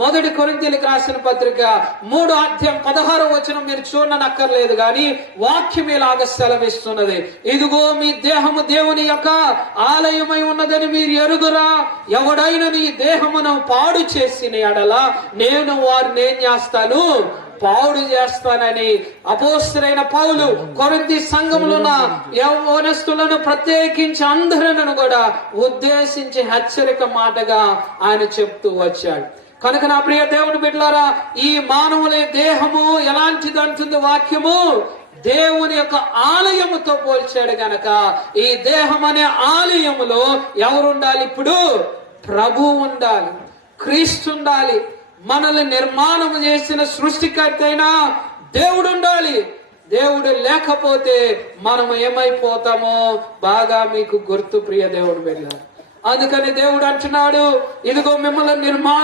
మొదటి కొరింథీయులకు రాసిన పత్రిక 3:16 మీరు చూడనక్కర్లేదు గాని వాక్యం ఇలాగ సెలవిస్తున్నది, ఇదిగో మీ దేహము దేవుని యొక్క ఆలయమై ఉన్నదని మీరు ఎరుగురా, ఎవడైనా నీ దేహమును పాడు చేసిన ఎడల నేను వారిని ఏం చేస్తాను, పాడు చేస్తానని అపోస్తలుడైన పౌలు కొరింథీ సంఘములో ఉన్న యవ్వనస్తులను ప్రత్యేకించి అందరిని కూడా ఉద్దేశించి హెచ్చరిక మాటగా ఆయన చెప్తూ వచ్చాడు. కనుక నా ప్రియ దేవుని బిడ్డలారా, ఈ మానవుల దేహము ఎలాంటిది అంటుంది వాక్యము, దేవుని యొక్క ఆలయముతో పోల్చాడు గనక ఈ దేహం అనే ఆలయములో ఎవరుండాలి? ఇప్పుడు ప్రభు ఉండాలి, క్రీస్తు ఉండాలి, మనల్ని నిర్మాణం చేసిన సృష్టికర్త అయిన దేవుడు ఉండాలి. దేవుడు లేకపోతే మనం ఏమైపోతామో బాగా మీకు గుర్తు ప్రియ దేవుడు వెళ్ళారు. అందుకని దేవుడు అంటున్నాడు, ఇదిగో మిమ్మల్ని నిర్మాణం